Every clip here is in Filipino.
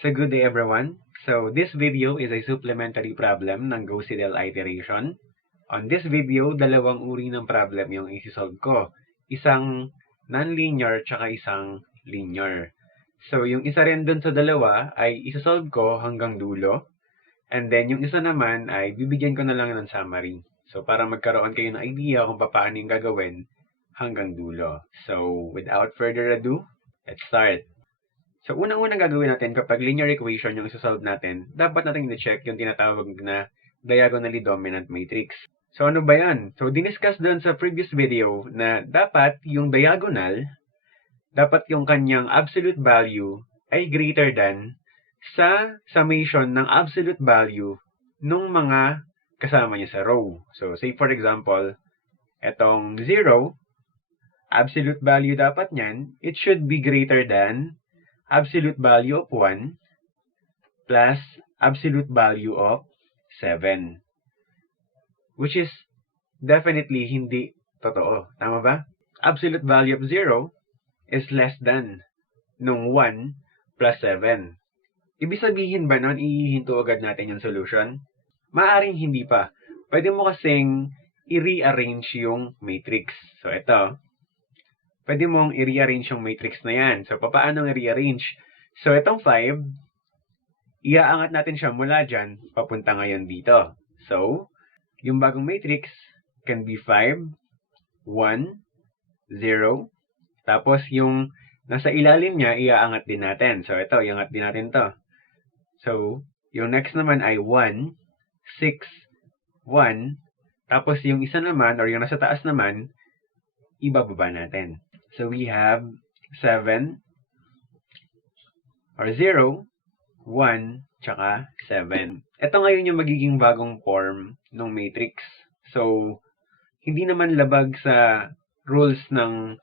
So good day everyone. So this video is a supplementary problem ng Gauss Seidel Iteration. On this video, dalawang uri ng problem yung isi-solve ko. Isang non-linear tsaka isang linear. So yung isa rin dun sa dalawa ay isi-solve ko hanggang dulo. And then yung isa naman ay bibigyan ko na lang ng summary. So para magkaroon kayo ng idea kung paano yung gagawin hanggang dulo. So without further ado, let's start. So, unang-unang gagawin natin kapag linear equation yung isa-solve natin, dapat natin i-check yung tinatawag na diagonally dominant matrix. So, ano ba yan? So, diniscuss doon sa previous video na dapat yung diagonal, dapat yung kanyang absolute value ay greater than sa summation ng absolute value nung mga kasama niya sa row. So, say for example, etong 0, absolute value dapat niyan, it should be greater than absolute value of 1 plus absolute value of 7. Which is definitely hindi totoo. Tama ba? Absolute value of 0 is less than nung 1 plus 7. Ibig sabihin ba nun, ihihinto agad natin yung solution? Maaring hindi pa. Pwede mo kasing i-rearrange yung matrix. So, ito. Pwede mong i-rearrange yung matrix na yan. So, paano i-rearrange? So, itong 5, iaangat natin siya mula dyan, papunta ngayon dito. So, yung bagong matrix can be 5, 1, 0. Tapos, yung nasa ilalim niya, iaangat din natin. So, ito, iangat din natin to. So, yung next naman ay 1, 6, 1. Tapos, yung isa naman, or yung nasa taas naman, ibababa natin. So, we have 7, or 0, 1, tsaka 7. Ito ngayon yung magiging bagong form ng matrix. So, hindi naman labag sa rules ng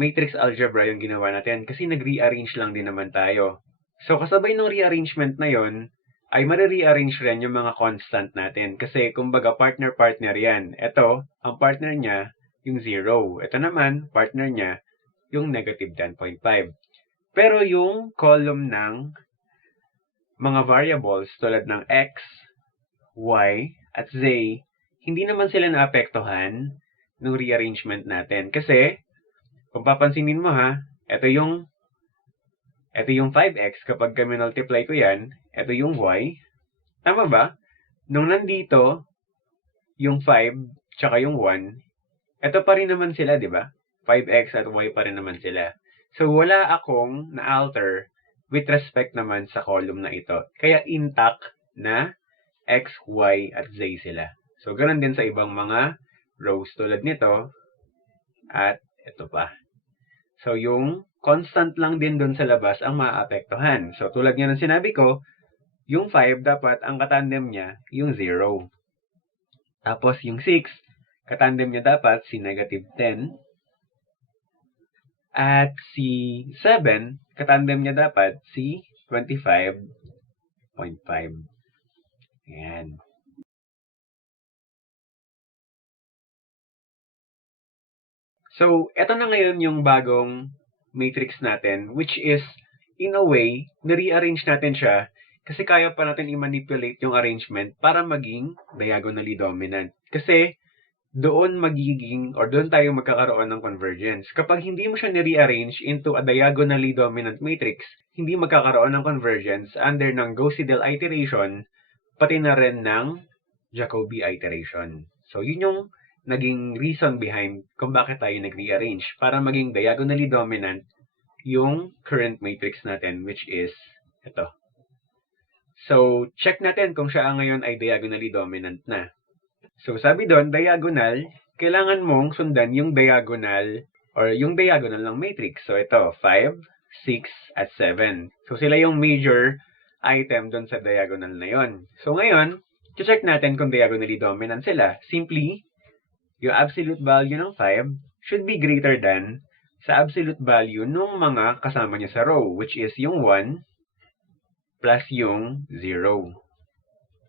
matrix algebra yung ginawa natin kasi nag-rearrange lang din naman tayo. So, kasabay ng rearrangement na yon ay mare-rearrange rin yung mga constant natin. Kasi, kumbaga, partner-partner yan. Ito, ang partner niya, yung 0. Ito naman, partner niya, yung negative 10.5. Pero yung column ng mga variables tulad ng x, y, at z, hindi naman sila naapektuhan ng rearrangement natin. Kasi, kung papansinin mo ha, ito yung 5x, kapag kami multiply ko yan, ito yung y. Tama ba? Nung nandito, yung 5, tsaka yung 1, ito pa rin naman sila, di ba? 5x at y pa rin naman sila. So, wala akong na-alter with respect naman sa column na ito. Kaya intact na x, y, at z sila. So, ganun din sa ibang mga rows tulad nito at ito pa. So, yung constant lang din dun sa labas ang maapektuhan. So, tulad nga ng sinabi ko, yung 5 dapat ang katandem niya yung 0. Tapos, yung 6, katandem niya dapat si negative 10. At si 7, katandem niya dapat si 25.5. Ayan. So, eto na ngayon yung bagong matrix natin, which is, in a way, na-rearrange natin siya kasi kaya pa natin i-manipulate yung arrangement para maging diagonally dominant. Kasi, doon tayo magkakaroon ng convergence. Kapag hindi mo siya ni-rearrange into a diagonally dominant matrix, hindi magkakaroon ng convergence under ng Gauss Seidel Iteration, pati na rin ng Jacobi Iteration. So, yun yung naging reason behind kung bakit tayo nag-rearrange para maging diagonally dominant yung current matrix natin, which is ito. So, check natin kung siya ngayon ay diagonally dominant na. So, sabi doon, diagonal, kailangan mong sundan yung diagonal ng matrix. So, ito, 5, 6, at 7. So, sila yung major item doon sa diagonal na yon. So, ngayon, check natin kung diagonally dominant sila. Simply, yung absolute value ng 5 should be greater than sa absolute value ng mga kasama niya sa row, which is yung 1 plus yung 0.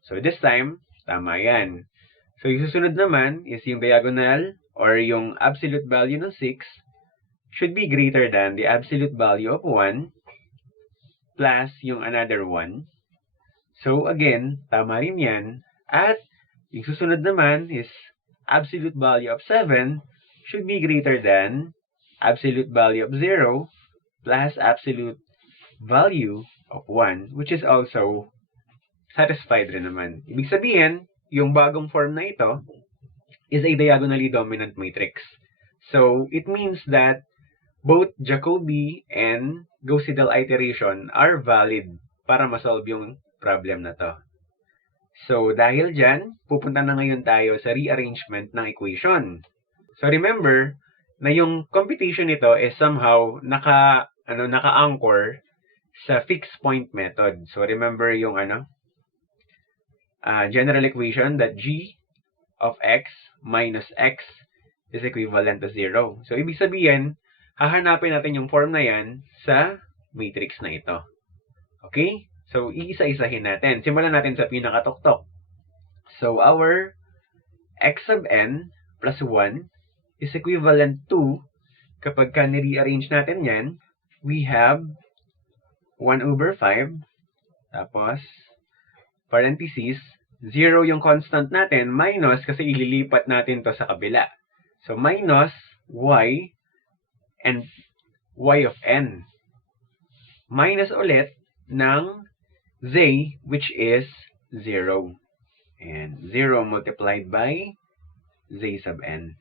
So, this time, tama yan. So, yung susunod naman is yung diagonal or yung absolute value ng 6 should be greater than the absolute value of 1 plus yung another 1. So, again, tama rin yan. At yung susunod naman is absolute value of 7 should be greater than absolute value of 0 plus absolute value of 1, which is also satisfied rin naman. Ibig sabihin, yung bagong form na ito is a diagonally dominant matrix. So, it means that both Jacobi and Gauss Seidel iteration are valid para masolve yung problem na to. So, dahil dyan, pupunta na ngayon tayo sa rearrangement ng equation. So, remember na yung computation nito is somehow naka-anchor sa fixed point method. So, remember yung general equation that g of x minus x is equivalent to 0. So, ibig sabihin, hahanapin natin yung form na yan sa matrix na ito. Okay? So, iisa-isahin natin. Simulan natin sa pinakatuktok. So, our x sub n plus 1 is equivalent to, kapag ni-rearrange natin yan, we have 1 over 5, tapos, parentheses, 0 yung constant natin, minus, kasi ililipat natin to sa kabila. So, minus y and y of n. Minus ulit ng z, which is 0. And 0 multiplied by z sub n.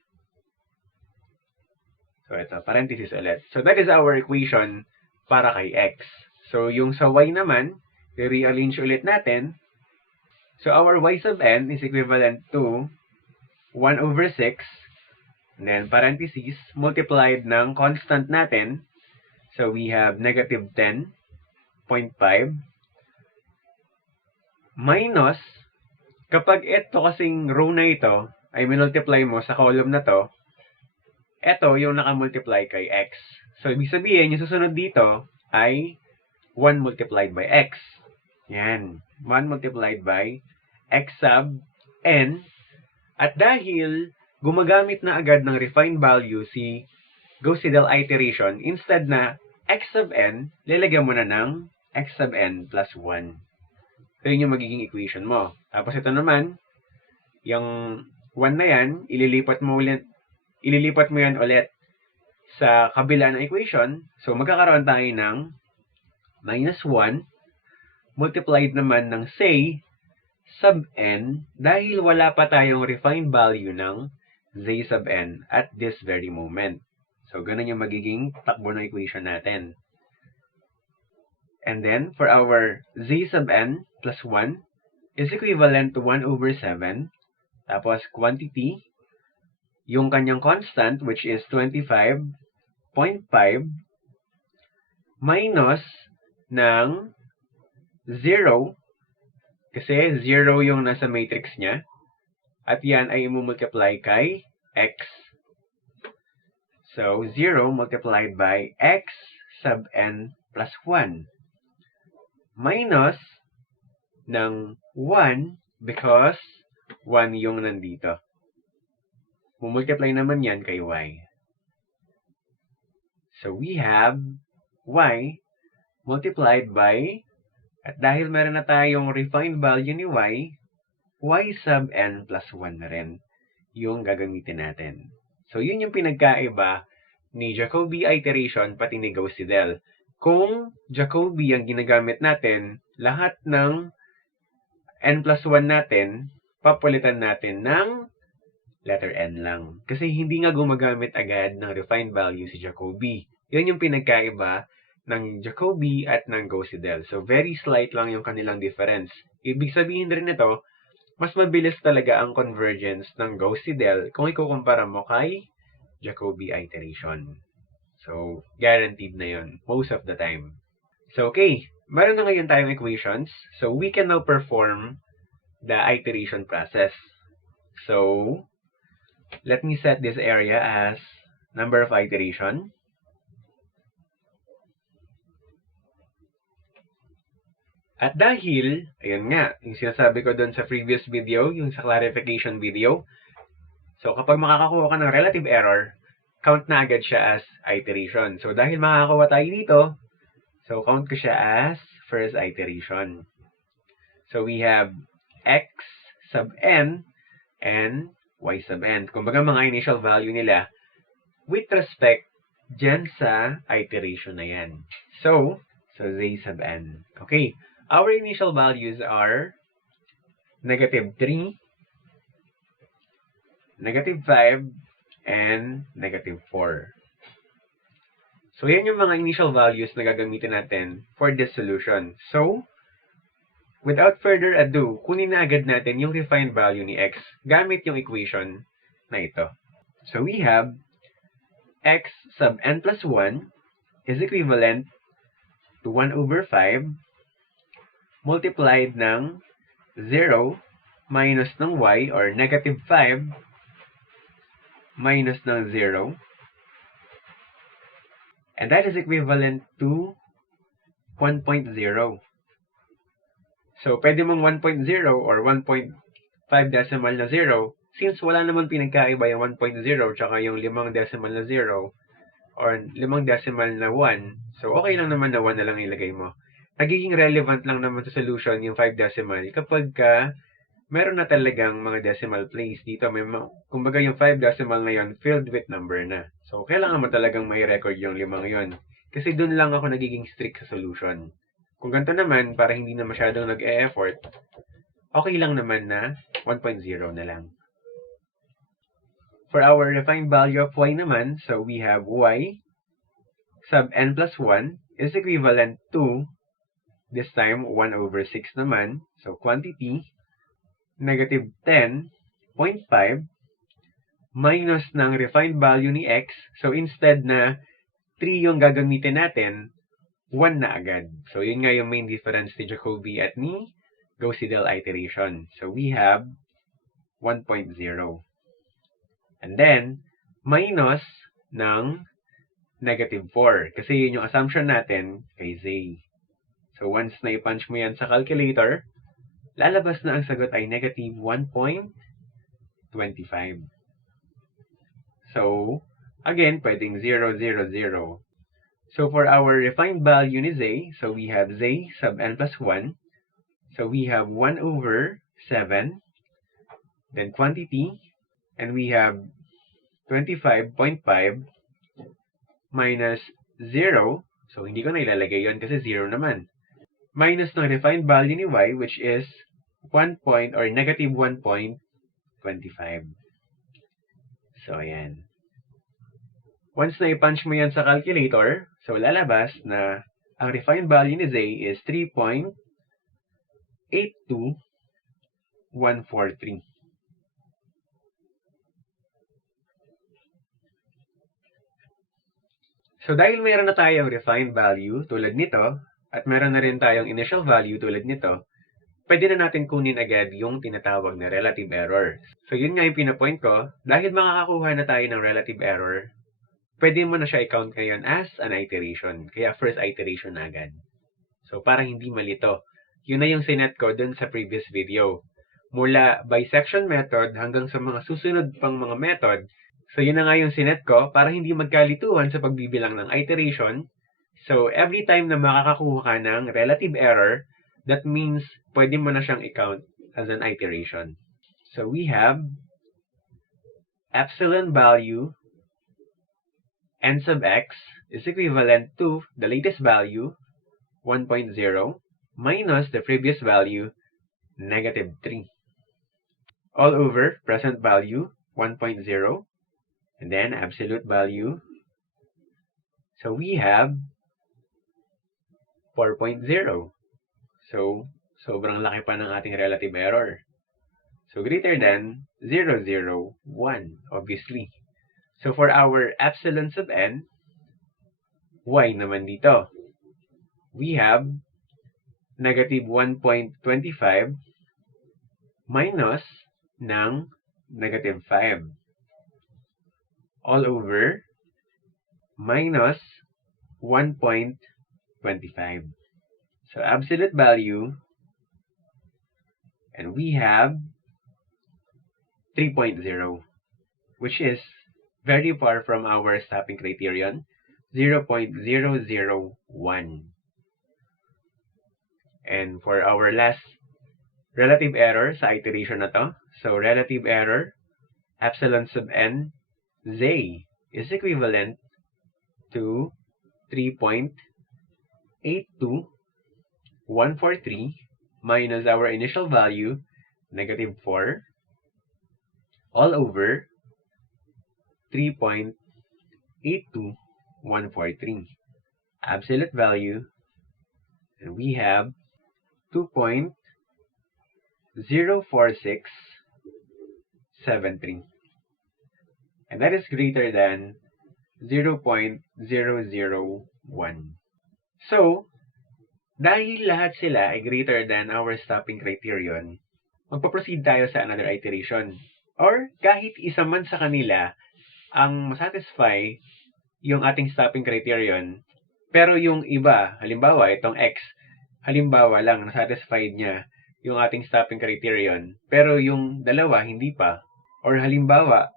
So, ito, parenthesis ulit. So, that is our equation para kay x. So, yung sa y naman, i-rearrange ulit natin. So, our y sub n is equivalent to 1 over 6, and then parentheses, multiplied ng constant natin. So, we have negative 10.5 minus, kapag ito kasing row na ito ay multiply mo sa column na to, ito yung nakamultiply kay x. So, ibig sabihin, yung susunod dito ay 1 multiplied by x. Yan. 1 multiplied by x sub n. At dahil gumagamit na agad ng refined value si Gauss Seidel iteration, instead na x sub n, lalagyan mo na ng x sub n plus 1. So, yun yung magiging equation mo. Tapos ito naman, yung 1 na yan, ililipat mo yan ulit sa kabila ng equation. So, magkakaroon tayo ng minus 1 multiplied naman ng say sub n dahil wala pa tayong refined value ng z sub n at this very moment. So, ganun yung magiging takbo ng equation natin. And then, for our z sub n plus 1 is equivalent to 1 over 7. Tapos, quantity, yung kanyang constant, which is 25.5, minus ng 0, kasi 0 yung nasa matrix niya, at yan ay imumultiply kay x. So, 0 multiplied by x sub n plus 1. Minus ng 1 because 1 yung nandito. Mumultiply naman yan kay y. So, we have y multiplied by, at dahil meron na tayong refined value ni y sub n plus 1 na rin yung gagamitin natin. So, yun yung pinagkaiba ni Jacobi iteration pati ni Gauss Seidel. Kung Jacobi ang ginagamit natin, lahat ng n plus 1 natin, papalitan natin ng letter n lang. Kasi hindi nga gumagamit agad ng refined value si Jacobi. Yun yung pinagkaiba ng Jacobi at ng Gauss Seidel. So, very slight lang yung kanilang difference. Ibig sabihin rin nito, mas mabilis talaga ang convergence ng Gauss Seidel kung ikukumpara mo kay Jacobi iteration. So, guaranteed na yun most of the time. So, okay. Meron na ngayon tayong equations. So, we can now perform the iteration process. So, let me set this area as number of iteration. At dahil, ayun nga, yung sinasabi ko doon sa previous video, yung sa clarification video. So, kapag makakakuha ka ng relative error, count na agad siya as iteration. So, dahil makakakuha tayo dito, So, count ko siya as first iteration. So, we have x sub n and y sub n. Kumbaga mga initial value nila with respect dyan sa iteration na yan. So z sub n. Okay. Our initial values are negative 3, negative 5, and negative 4. So, yan yung mga initial values na gagamitin natin for this solution. So, without further ado, kunin na agad natin yung refined value ni x gamit yung equation na ito. So, we have x sub n plus 1 is equivalent to 1 over 5 multiplied ng 0 minus ng y or negative 5 minus ng 0. And that is equivalent to 1.0. So, pwede mong 1.0 or 1.5 decimal na 0. Since wala naman pinagkaiba yung 1.0 tsaka yung 5 decimal na 0 or 5 decimal na 1. So, okay lang naman na 1 na lang ilagay mo. Nagiging relevant lang naman sa solution yung 5 decimal kapag meron na talagang mga decimal place dito. Kumbaga yung 5 decimal na yun filled with number na. So, kailangan mo talagang may record yung 5 yun. Kasi dun lang ako nagiging strict sa solution. Kung ganito naman, para hindi na masyadong nag-e-effort, okay lang naman na 1.0 na lang. For our refined value of y naman, so we have y sub n plus 1 is equivalent to, this time, 1 over 6 naman. So, quantity, negative 10.5 minus ng refined value ni x. So, instead na 3 yung gagamitin natin, 1 na agad. So, yun nga yung main difference ni Jacobi at ni Gauss Seidel iteration. So, we have 1.0. And then, minus ng negative 4. Kasi yun yung assumption natin kay z. So, once na i-punch mo yan sa calculator, lalabas na ang sagot ay negative 1.25. So, again, pwedeng 0, 0, 0. So, for our refined value ni z, so we have z sub n plus 1. So, we have 1 over 7. Then, quantity. And we have 25.5 minus 0. So, hindi ko na ilalagay yun kasi 0 naman. Minus ng refined value ni y, which is 1 point or negative 1.25. So, ayan. Once na i-punch mo yan sa calculator, so lalabas na ang refined value ni z is 3.82143. So, dahil mayroon na tayong refined value tulad nito, at meron na rin tayong initial value tulad nito, pwede na natin kunin agad yung tinatawag na relative error. So, yun nga yung pinapoint ko. Dahil makakakuha na tayo ng relative error, pwede mo na siya i-count ngayon as an iteration. Kaya first iteration na agad. So, para hindi malito. Yun na yung sinet ko dun sa previous video. Mula bisection method hanggang sa mga susunod pang mga method. So, yun na nga yung sinet ko para hindi magkalituhan sa pagbibilang ng iteration. So, every time na makakakuha ka ng relative error, that means pwede mo na siyang i-count as an iteration. So, we have epsilon value n sub x is equivalent to the latest value, 1.0, minus the previous value, negative 3. All over present value, 1.0, and then absolute value. So, we have 4.0. So, sobrang laki pa ng ating relative error. So, greater than 0, 0, 1, obviously. So, for our epsilon sub n, y naman dito, we have negative 1.25 minus ng negative 5 all over minus 1.25. So, absolute value, and we have 3.0, which is very far from our stopping criterion, 0.001. And for our last relative error sa iteration na to, so relative error, epsilon sub n, z is equivalent to 3.82143 minus our initial value, negative 4, all over 3.82143. Absolute value, and we have 2.04673. And that is greater than 0.001. So, dahil lahat sila ay greater than our stopping criterion, magpa-proceed tayo sa another iteration. Or kahit isa man sa kanila ang masatisfy yung ating stopping criterion, pero yung iba, halimbawa itong x, halimbawa lang nasatisfied niya yung ating stopping criterion, pero yung dalawa hindi pa. Or halimbawa,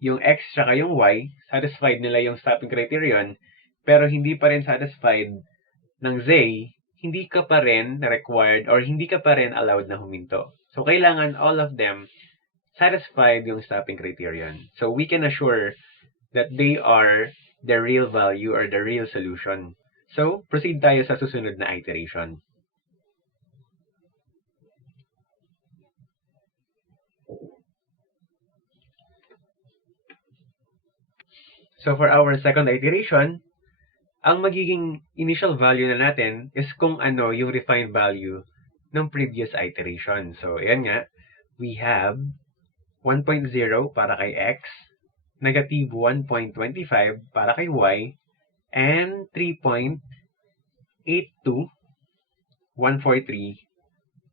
yung x tsaka yung y, satisfied nila yung stopping criterion, pero hindi pa rin satisfied ng z, hindi ka pa rin required or hindi ka pa rin allowed na huminto. So, kailangan all of them satisfied yung stopping criterion. So, we can assure that they are the real value or the real solution. So, proceed tayo sa susunod na iteration. So, for our second iteration, ang magiging initial value na natin is kung ano yung refined value ng previous iteration. So, ayan nga, we have 1.0 para kay x, negative 1.25 para kay y, and 3.82143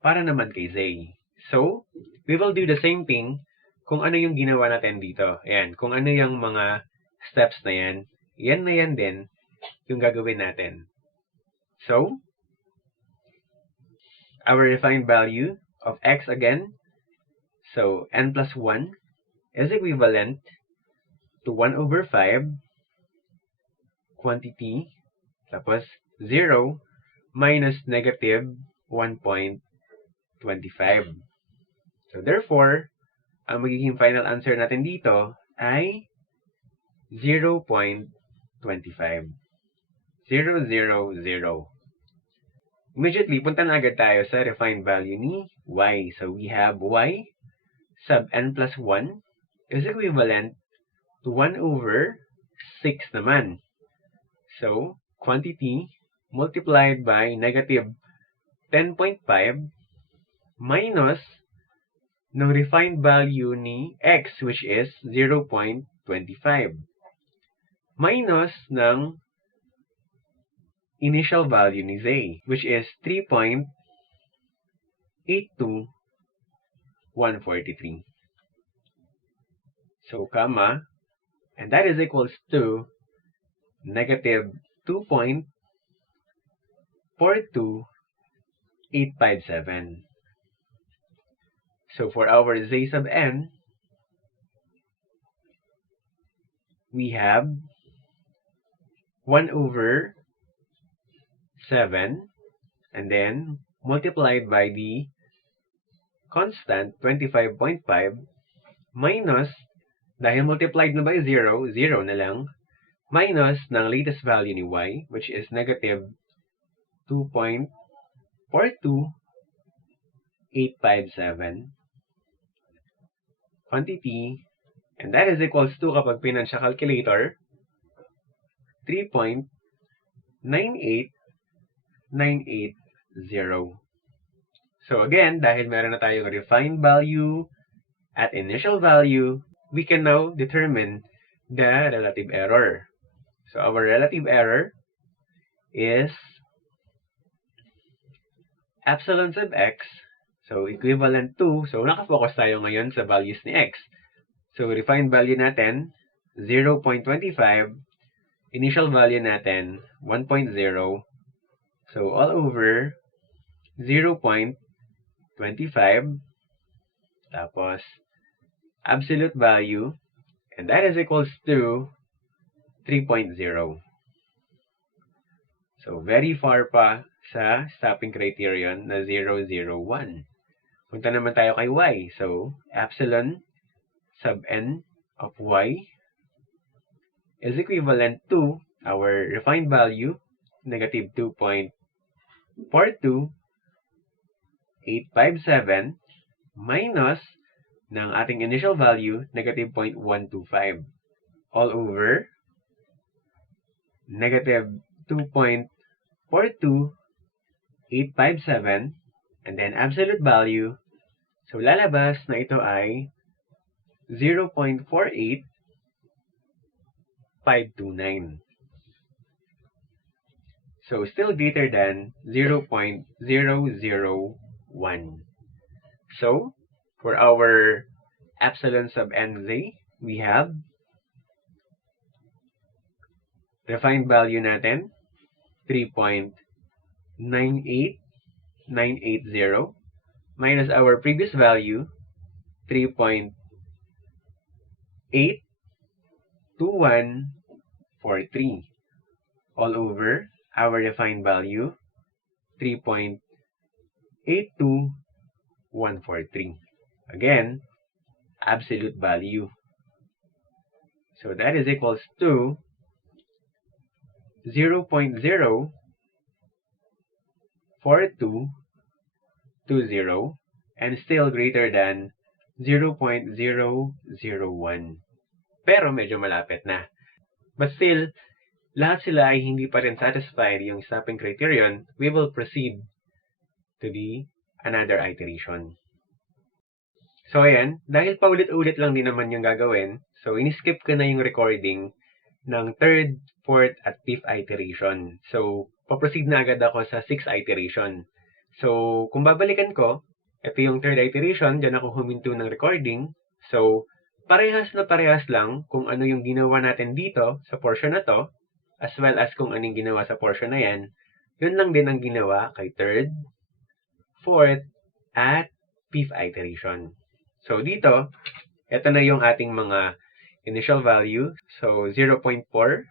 para naman kay z. So, we will do the same thing kung ano yung ginawa natin dito. Ayan, kung ano yung mga steps na yan na yan din yung gagawin natin. So, our refined value of x again, so n plus 1 is equivalent to 1 over 5 quantity, tapos 0 minus negative 1.25. So, therefore, ang magiging final answer natin dito ay 0.25. 0, 0, 0. Immediately, punta na agad tayo sa refined value ni y. So, we have y sub n plus 1 is equivalent to 1 over 6 naman. So, quantity multiplied by negative 10.5 minus ng refined value ni x, which is 0.25. Minus ng initial value ni z, which is 3.82143. So, comma, and that is equals to negative 2.42857. So, for our z sub n, we have 1 over 7, and then multiplied by the constant 25.5 minus, dahil multiplied na by 0, 0 na lang, minus ng latest value ni y, which is negative 2.42857 quantity, and that is equals to, kapag pinansa calculator, 3.98980. So again, dahil meron na tayong refined value at initial value, we can now determine the relative error. So our relative error is epsilon sub x, so equivalent to, so nakafocus tayo ngayon sa values ni x. So refined value natin, 0.25, initial value natin, 1.0, so all over 0.25, tapos absolute value, and that is equals to 3.0. So very far pa sa stopping criterion na 0, 0, 1. Punta naman tayo kay y. So, epsilon sub n of y is equivalent to our refined value, negative 2.42857 minus ng ating initial value, negative 0.125 all over negative 2.42857 and then absolute value. So, lalabas na ito ay 0.48529. So, still greater than 0.001. So, for our epsilon sub nz, we have refined value natin, 3.98980 minus our previous value, 3.82143 all over our refined value, 3.82143. Again, absolute value. So that is equals to 0.04220 and still greater than 0.001. Pero medyo malapit na. But still, lahat sila ay hindi pa rin satisfied yung stopping criterion. We will proceed to the another iteration. So ayan, dahil paulit-ulit lang din naman yung gagawin, so in-skip ko na yung recording ng third, fourth, at fifth iteration. So, paproceed na agad ako sa sixth iteration. So, kung babalikan ko, ito yung third iteration, dyan ako huminto ng recording. So, parehas na parehas lang kung ano yung ginawa natin dito sa portion na to, as well as kung anong ginawa sa portion na yan. Yun lang din ang ginawa kay third, fourth, at fifth iteration. So, dito, ito na yung ating mga initial value. So, 0.4,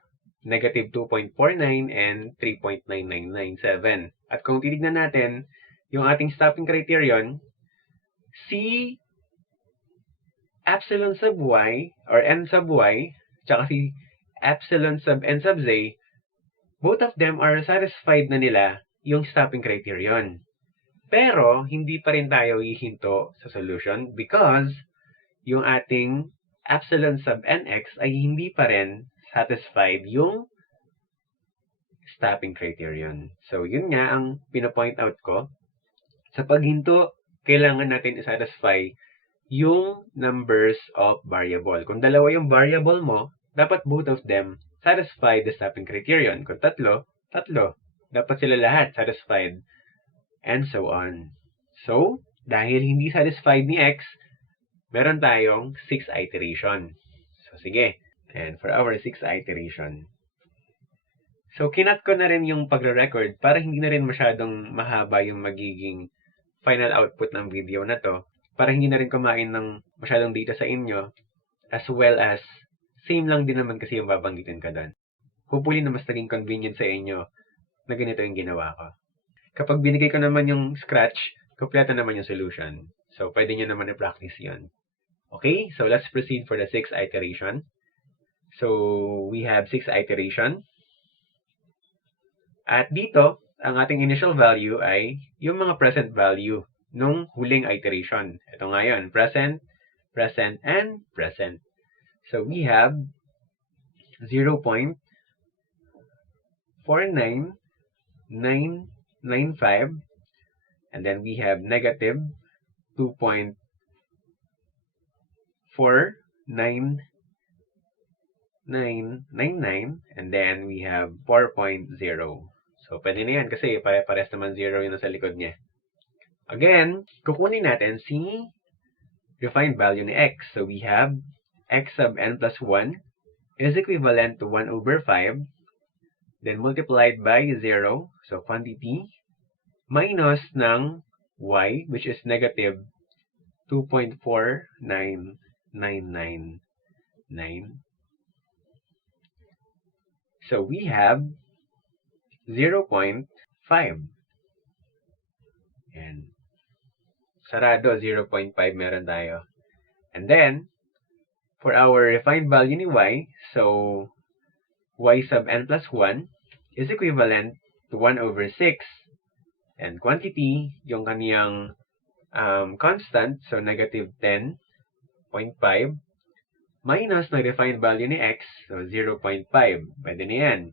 negative 2.49, and 3.9997. At kung titignan natin, yung ating stopping criterion, si epsilon sub y, or n sub y, tsaka si epsilon sub n sub z, both of them are satisfied na nila yung stopping criterion. Pero, hindi pa rin tayo hihinto sa solution because yung ating epsilon sub nx ay hindi pa rin satisfied yung stopping criterion. So, yun nga ang pinapoint out ko. Sa paghinto, kailangan natin i-satisfy yung numbers of variable. Kung dalawa yung variable mo, dapat both of them satisfy the stopping criterion. Kung tatlo, dapat sila lahat satisfied. And so on. So, dahil hindi satisfied ni x, meron tayong 6th iteration. So, sige. And for our 6th iteration. So, kinat ko na rin yung pagre-record para hindi na rin masyadong mahaba yung magiging final output ng video na to. Para hindi na rin kumain ng masyadong data sa inyo. As well as, same lang din naman kasi yung babanggitin ka doon. Hopefully na mas naging convenient sa inyo na ganito yung ginawa ko. Kapag binigay ko naman yung scratch, kompleto naman yung solution. So, pwede nyo naman i-practice yun. Okay, so let's proceed for the 6th iteration. So, we have 6th iteration. At dito, ang ating initial value ay yung mga present value nung huling iteration. Ito nga yun, present, present, and present. So, we have 0.49995, and then we have negative 2.49999, and then we have 4.0. So, pwede na yan kasi pare-pares naman 0 yung nasa likod niya. Again, kukunin natin si refined value ni x. So, we have x sub n plus 1 is equivalent to 1 over 5, then multiplied by 0, so quantity, minus ng y, which is negative 2.49999. So we have 0.5. Ayan. Sarado, 0.5 meron tayo. And then, for our refined value ni y, so y sub n plus 1 is equivalent to 1 over 6. And quantity, yung kaniyang constant, so negative 10.5, minus na refined value ni x, so 0.5. Pwede na yan.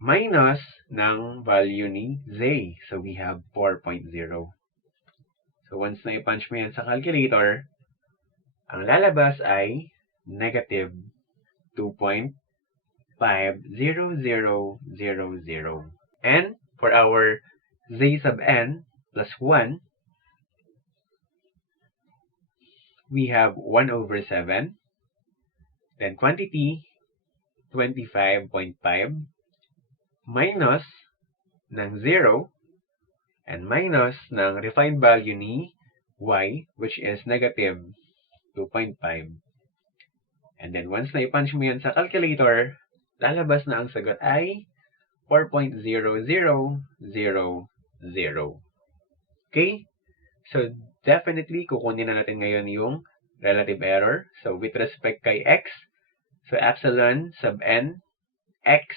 Minus ng value ni z, so we have 4.0. So once na i-punch mo yan sa calculator, ang lalabas ay negative 2.50000. And for our z sub n plus 1, we have 1 over 7. Then quantity, 25.5 minus ng 0 and minus ng refined value ni y, which is negative 2.5. And then once na i-punch mo yan sa calculator, lalabas na ang sagot ay 4.0000. Okay? So definitely, kukunin na natin ngayon yung relative error. So with respect kay x, so epsilon sub n x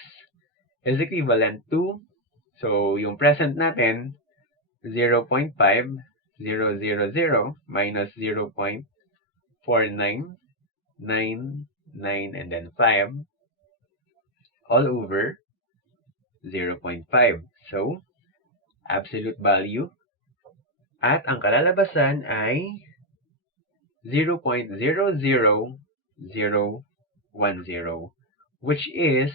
is equivalent to, so yung present natin, 0.5000 minus 0.4999 and then 5 all over 0.5. So, absolute value. At ang kalalabasan ay 0.00010, which is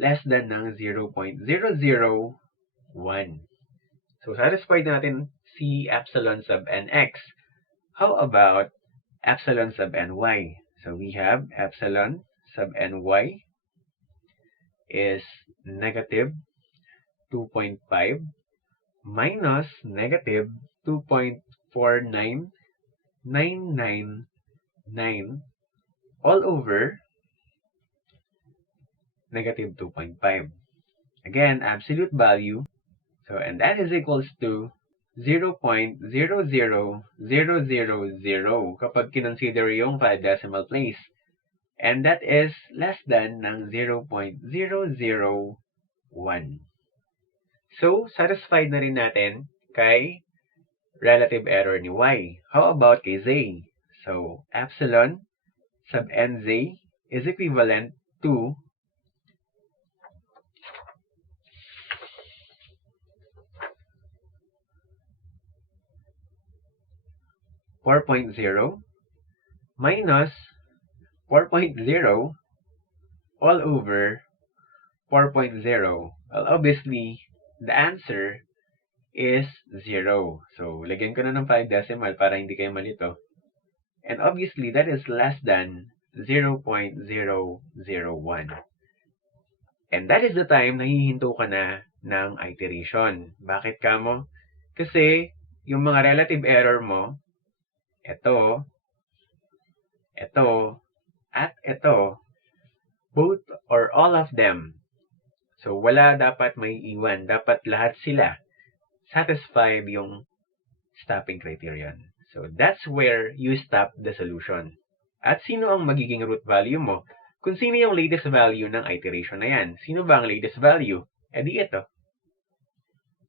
less than ng 0.001. So, satisfied natin si epsilon sub nx. How about epsilon sub ny? So, we have epsilon sub ny is negative 2.5 minus negative 2.49999 all over negative 2.5. Again, absolute value. So, and that is equals to 0.00000 kapag kinonsider yung 5 decimal place. And that is less than ng 0.001. So, satisfied na rin natin kay relative error ni y. How about kay z? So, epsilon sub nz is equivalent to 4.0 minus 4.0 all over 4.0. Well, obviously, the answer is 0. So, lagyan ko na ng 5 decimal para hindi kayo malito. And obviously, that is less than 0.001. And that is the time na hihinto ka na ng iteration. Bakit ka mo? Kasi, yung mga relative error mo, ito, at ito, both or all of them. So, wala dapat may iwan. Dapat lahat sila satisfy yung stopping criterion. So, that's where you stop the solution. At sino ang magiging root value mo? Kung sino yung latest value ng iteration na yan. Sino ba ang latest value? E di ito.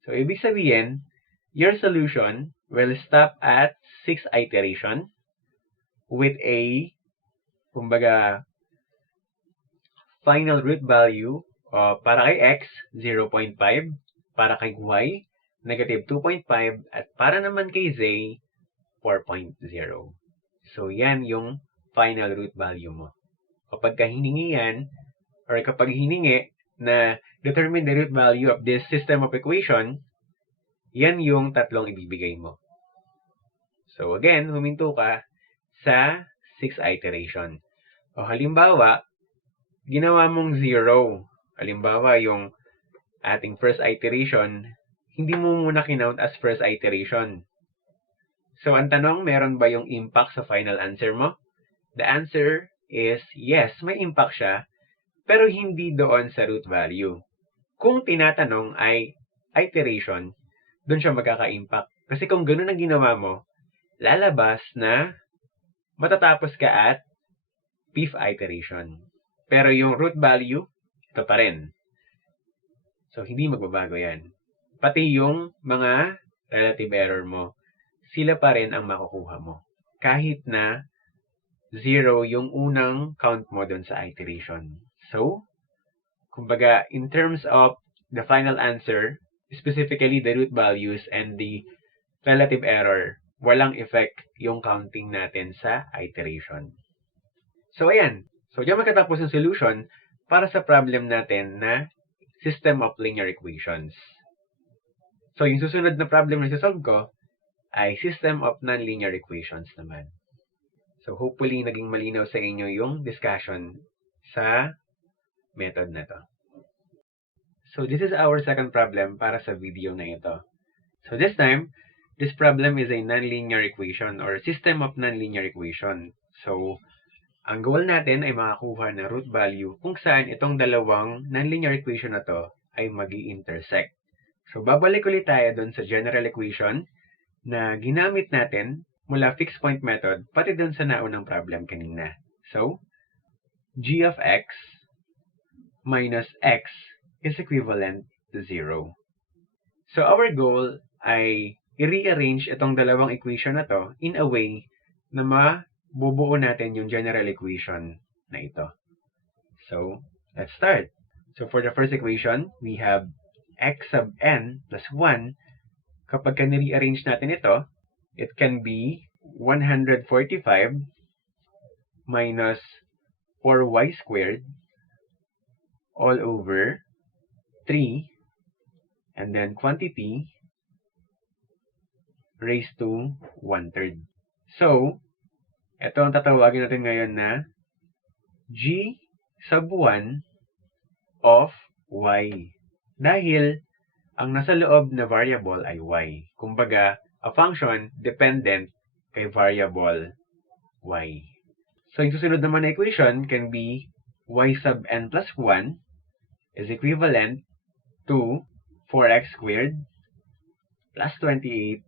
So, ibig sabihin, your solution will stop at 6 iteration with a, kumbaga, final root value para kay x, 0.5, para kay y, negative 2.5, at para naman kay z, 4.0. So, yan yung final root value mo. Kapag hiningi yan, or kapag hiningi na determine the root value of this system of equation, yan yung tatlong ibibigay mo. So, again, huminto ka sa 6 iteration. O halimbawa, ginawa mong 0. Halimbawa, yung ating first iteration, hindi mo muna kinount as first iteration. So, ang tanong, meron ba yung impact sa final answer mo? The answer is yes, may impact siya, pero hindi doon sa root value. Kung tinatanong ay iteration, doon siya magkaka-impact. Kasi kung ganun ang ginawa mo, lalabas na matatapos ka at 5th iteration. Pero yung root value, ito pa rin. So, hindi magbabago yan. Pati yung mga relative error mo, sila pa rin ang makukuha mo. Kahit na 0 yung unang count mo doon sa iteration. So, kumbaga, in terms of the final answer, specifically the root values and the relative error, walang effect yung counting natin sa iteration. So, ayan. So, diyan magkatapos ang solution para sa problem natin na system of linear equations. So, yung susunod na problem na sasolve ko ay system of nonlinear equations naman. So, hopefully, naging malinaw sa inyo yung discussion sa method na to. So, this is our second problem para sa video na ito. So, this time, this problem is a nonlinear equation or system of nonlinear equation. So, ang goal natin ay makakuha ng root value kung saan itong dalawang nonlinear equation na to ay magi-intersect. So, babalik ulit tayo doon sa general equation na ginamit natin mula fixed point method pati doon sa naunang problem kanina. So, g of x minus x is equivalent to 0. So, our goal ay i-rearrange itong dalawang equation na to in a way na mabubuo natin yung general equation na ito. So, let's start. So, for the first equation, we have x sub n plus 1. Kapag ka-rearrange natin ito, it can be 145 minus 4y squared all over 3 and then quantity raised to 1/3. So, ito ang tatawagin natin ngayon na g sub 1 of y. Dahil ang nasa loob na variable ay y. Kumbaga, a function dependent kay variable y. So, yung susunod naman na equation can be y sub n plus 1 is equivalent to 4x squared plus 28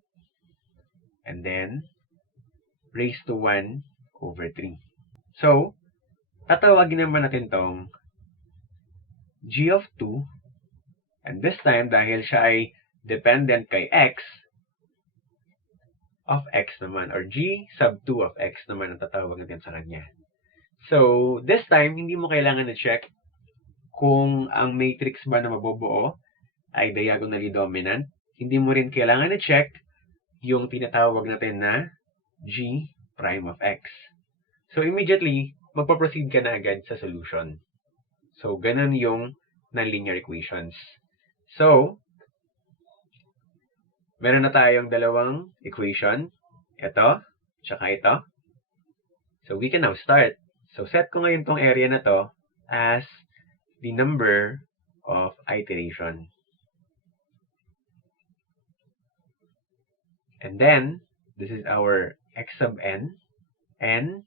and then raised to 1 over 3. So, tatawagin naman natin tong g of 2 and this time dahil siya ay dependent kay x of x naman or g sub 2 of x naman ang tatawag natin sa kanya. So, this time hindi mo kailangan na check kung ang matrix ba na mabubuo ay diagonally dominant. Hindi mo rin kailangan na check yung tinatawag natin na g prime of x. So, immediately, magpa-proceed ka na agad sa solution. So, ganun yung nonlinear equations. So, meron na tayong dalawang equation. Ito, tsaka ito. So, we can now start. So, set ko ngayon tong area na to as the number of iteration. And then, this is our x sub n and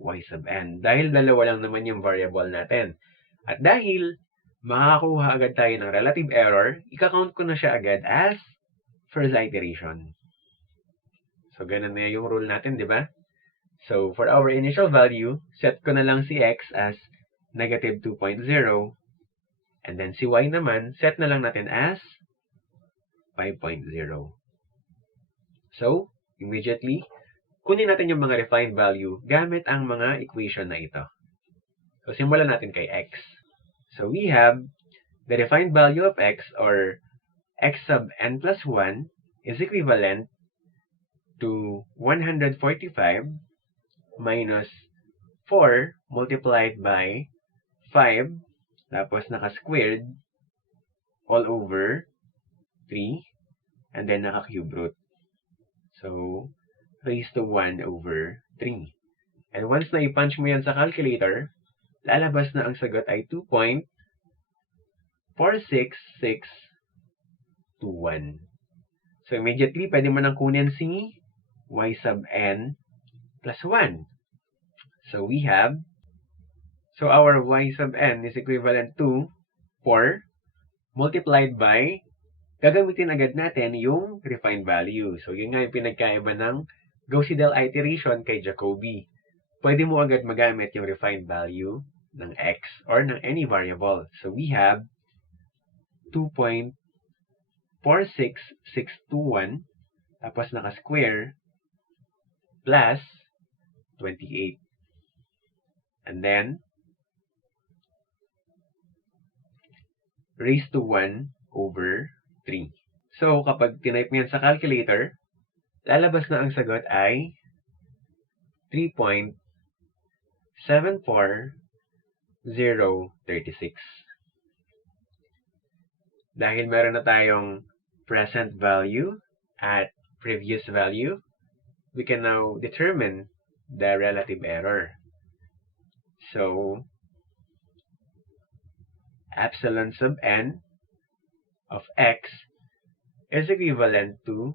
y sub n. Dahil dalawa lang naman yung variable natin. At dahil makakuha agad tayo ng relative error, ika-count ko na siya agad as first iteration. So, ganun na yung rule natin, di ba? So, for our initial value, set ko na lang si x as negative 2.0. And then si y naman, set na lang natin as 5.0. So, immediately, kunin natin yung mga refined value gamit ang mga equation na ito. So, simulan natin kay x. So, we have the refined value of x or x sub n plus 1 is equivalent to 145 minus 4 multiplied by 5 tapos naka-squared all over 3 and then naka-cube root. So, raised to 1 over 3. And once na i-punch mo yan sa calculator, lalabas na ang sagot ay 2.46621. So, immediately, pwede mo nang kunin si y sub n plus 1. So, we have, so our y sub n is equivalent to 4 multiplied by gagamitin agad natin yung refined value. So, yun nga yung pinagkaiba ng Gauss Seidel iteration kay Jacobi. Pwede mo agad magamit yung refined value ng x or ng any variable. So, we have 2.46621 tapos naka-square plus 28. And then, raised to 1 over 3. So, kapag tinype mo yan sa calculator, lalabas na ang sagot ay 3.74036. Dahil meron na tayong present value at previous value, we can now determine the relative error. So, epsilon sub n of x is equivalent to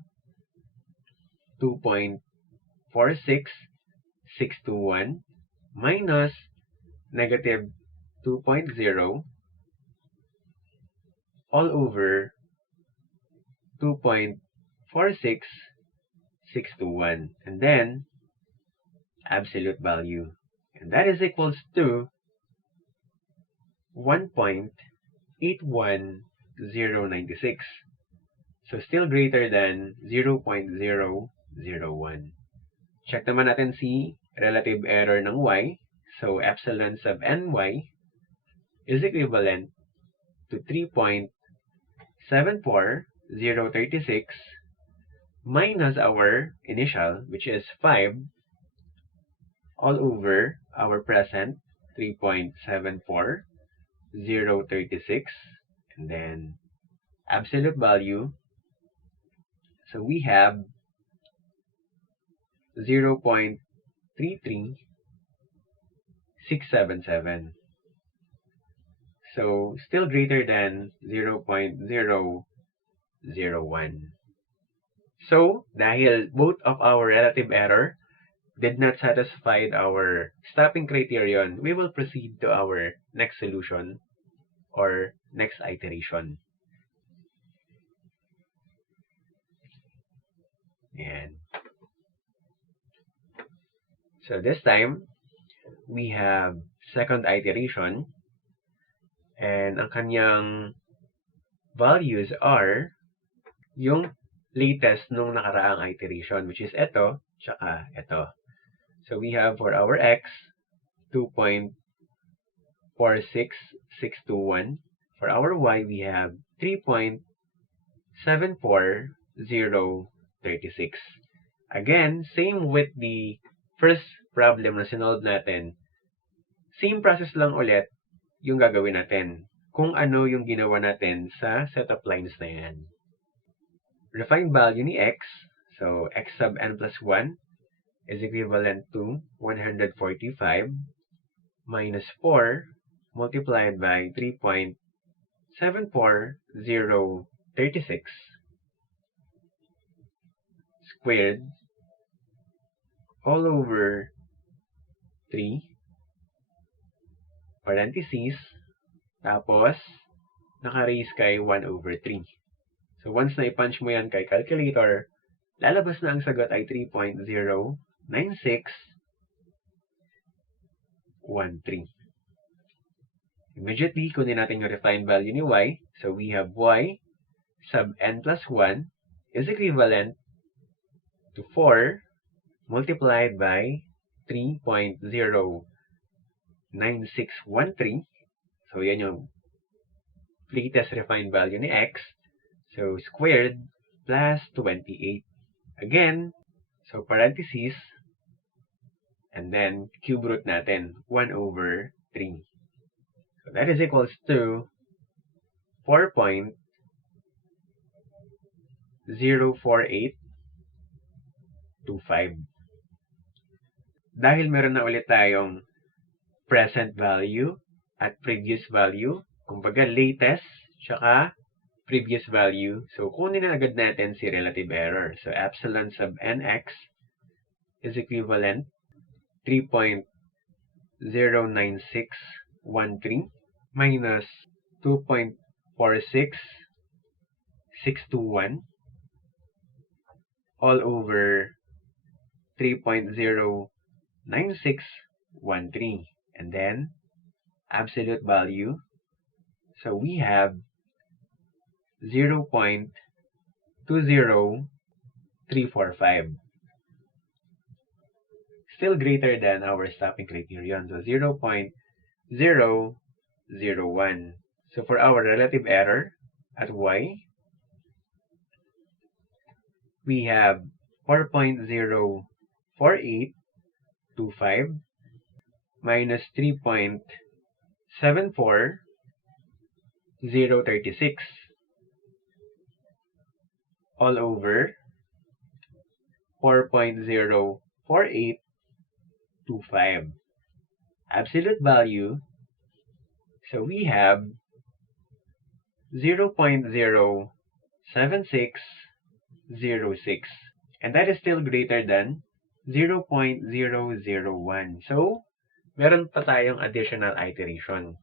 2.46621 minus negative 2.0 all over 2.46621, and then absolute value. And that is equals to 1.81096. So still greater than 0.001. Check naman natin si relative error ng y. So epsilon sub ny is equivalent to 3.74036 minus our initial, which is 5, all over our present 3.74036, and then absolute value. So we have 0.33677. So still greater than 0.001. So dahil both of our relative error did not satisfy our stopping criterion, we will proceed to our next solution or next iteration. And so this time, we have second iteration, and ang kanyang values are yung latest nung nakaraang iteration, which is ito, tsaka ito. So we have for our x, 2.46621. For our y, we have 3.74036. Again, same with the first problem na sinolve natin. Same process lang ulit yung gagawin natin kung ano yung ginawa natin sa set of lines na yan. Refined value ni x, so x sub n plus 1 is equivalent to 145 minus 4 multiplied by 3.74036 squared all over 3 parentheses, tapos naka-raise kay 1 over 3. So once na i-punch mo yan kay calculator, lalabas na ang sagot ay 3.09613. Immediately, kunin natin yung refined value ni y. So we have y sub n plus 1 is equivalent to 4 multiplied by 3.09613. So yan yung latest refined value ni x. So squared plus 28. Again, so parentheses, and then cube root natin, 1 over 3. So that is equals to 4.04825. Dahil meron na ulit tayong present value at previous value, kumbaga latest, tsaka previous value, so kunin na agad natin si relative error. So epsilon sub nx is equivalent 3.09613 minus 2.46621 621 all over 3.09613. And then absolute value. So we have 0.20345. Still greater than our stopping criterion. So 0.001. So for our relative error at y, we have 4.04825 minus 3.74036 all over 4.04825. Absolute value, so we have 0.07606, and that is still greater than 0.001. So, meron pa tayong additional iteration.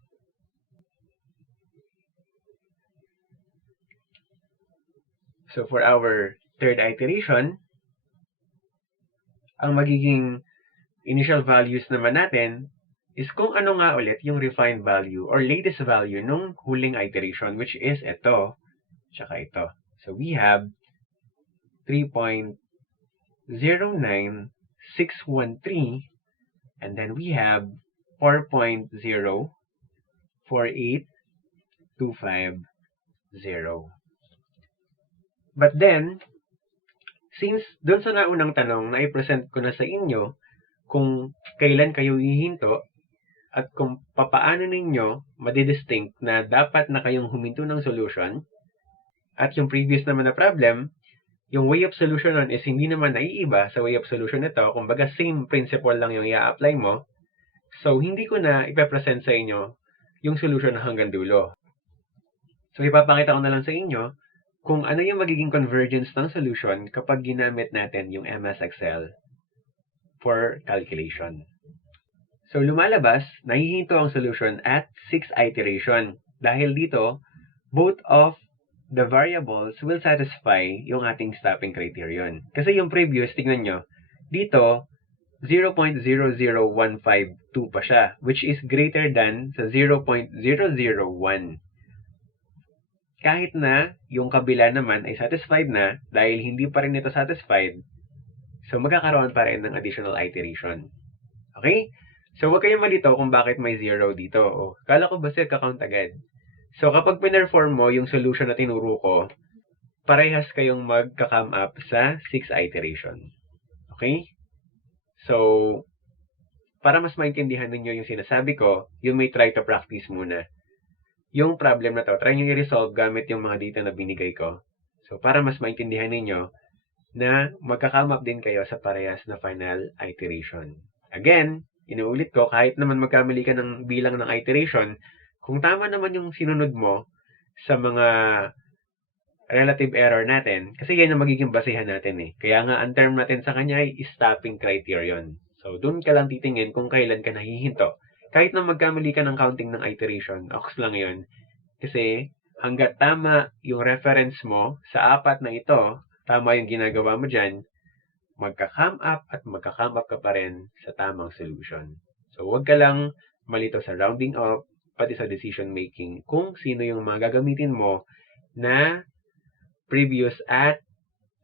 So, for our third iteration, ang magiging initial values naman natin is kung ano nga ulit yung refined value or latest value nung huling iteration, which is ito, tsaka ito. So, we have 3.09613, and then we have 4.04825. But then, since doon sa naunang tanong na i-present ko na sa inyo kung kailan kayo hihinto at kung papaano ninyo madidistinct na dapat na kayong huminto ng solution, at yung previous naman na problem, yung way of solution nun is hindi naman naiiba sa way of solution nito, kumbaga same principle lang yung i-apply mo. So, hindi ko na ipapresent sa inyo yung solution hanggang dulo. So, ipapakita ko na lang sa inyo kung ano yung magiging convergence ng solution kapag ginamit natin yung MS Excel for calculation. So, lumalabas, nahihinto ang solution at 6 iteration. Dahil dito, both of the variables will satisfy yung ating stopping criterion. Kasi yung previous, tingnan nyo, dito, 0.00152 pa siya, which is greater than sa 0.001. Kahit na yung kabila naman ay satisfied na, dahil hindi pa rin ito satisfied, so magkakaroon pa rin ng additional iteration. Okay? So, huwag kayong malito kung bakit may 0 dito. O, kala ko ba siya kakount agad? So, kapag pinerform mo yung solution na tinuro ko, parehas kayong magka-come up sa 6 iteration. Okay? So, para mas maintindihan ninyo yung sinasabi ko, you may try to practice muna. Yung problem na to, try nyo i-resolve gamit yung mga data na binigay ko. So, para mas maintindihan ninyo na magka-come up din kayo sa parehas na final iteration. Again, inuulit ko, kahit naman magkamali ka ng bilang ng iteration, kung tama naman yung sinunod mo sa mga relative error natin, kasi yan ang magiging basehan natin eh. Kaya nga, ang term natin sa kanya ay stopping criterion. So, dun ka lang titingin kung kailan ka nahihinto. Kahit na magkamali ka ng counting ng iteration, ox lang yun. Kasi, hanggat tama yung reference mo sa apat na ito, tama yung ginagawa mo dyan, magka-come up at magka-come up ka pa rin sa tamang solution. So, huwag ka lang malito sa rounding up, pati sa decision making, kung sino yung mga gagamitin mo na previous at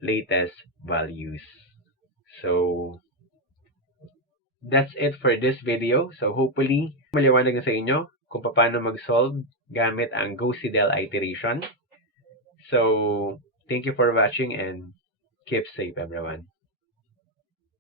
latest values. So, that's it for this video. So, hopefully, maliwanag na sa inyo kung paano mag-solve gamit ang Gauss Seidel Iteration. So, thank you for watching and keep safe, everyone.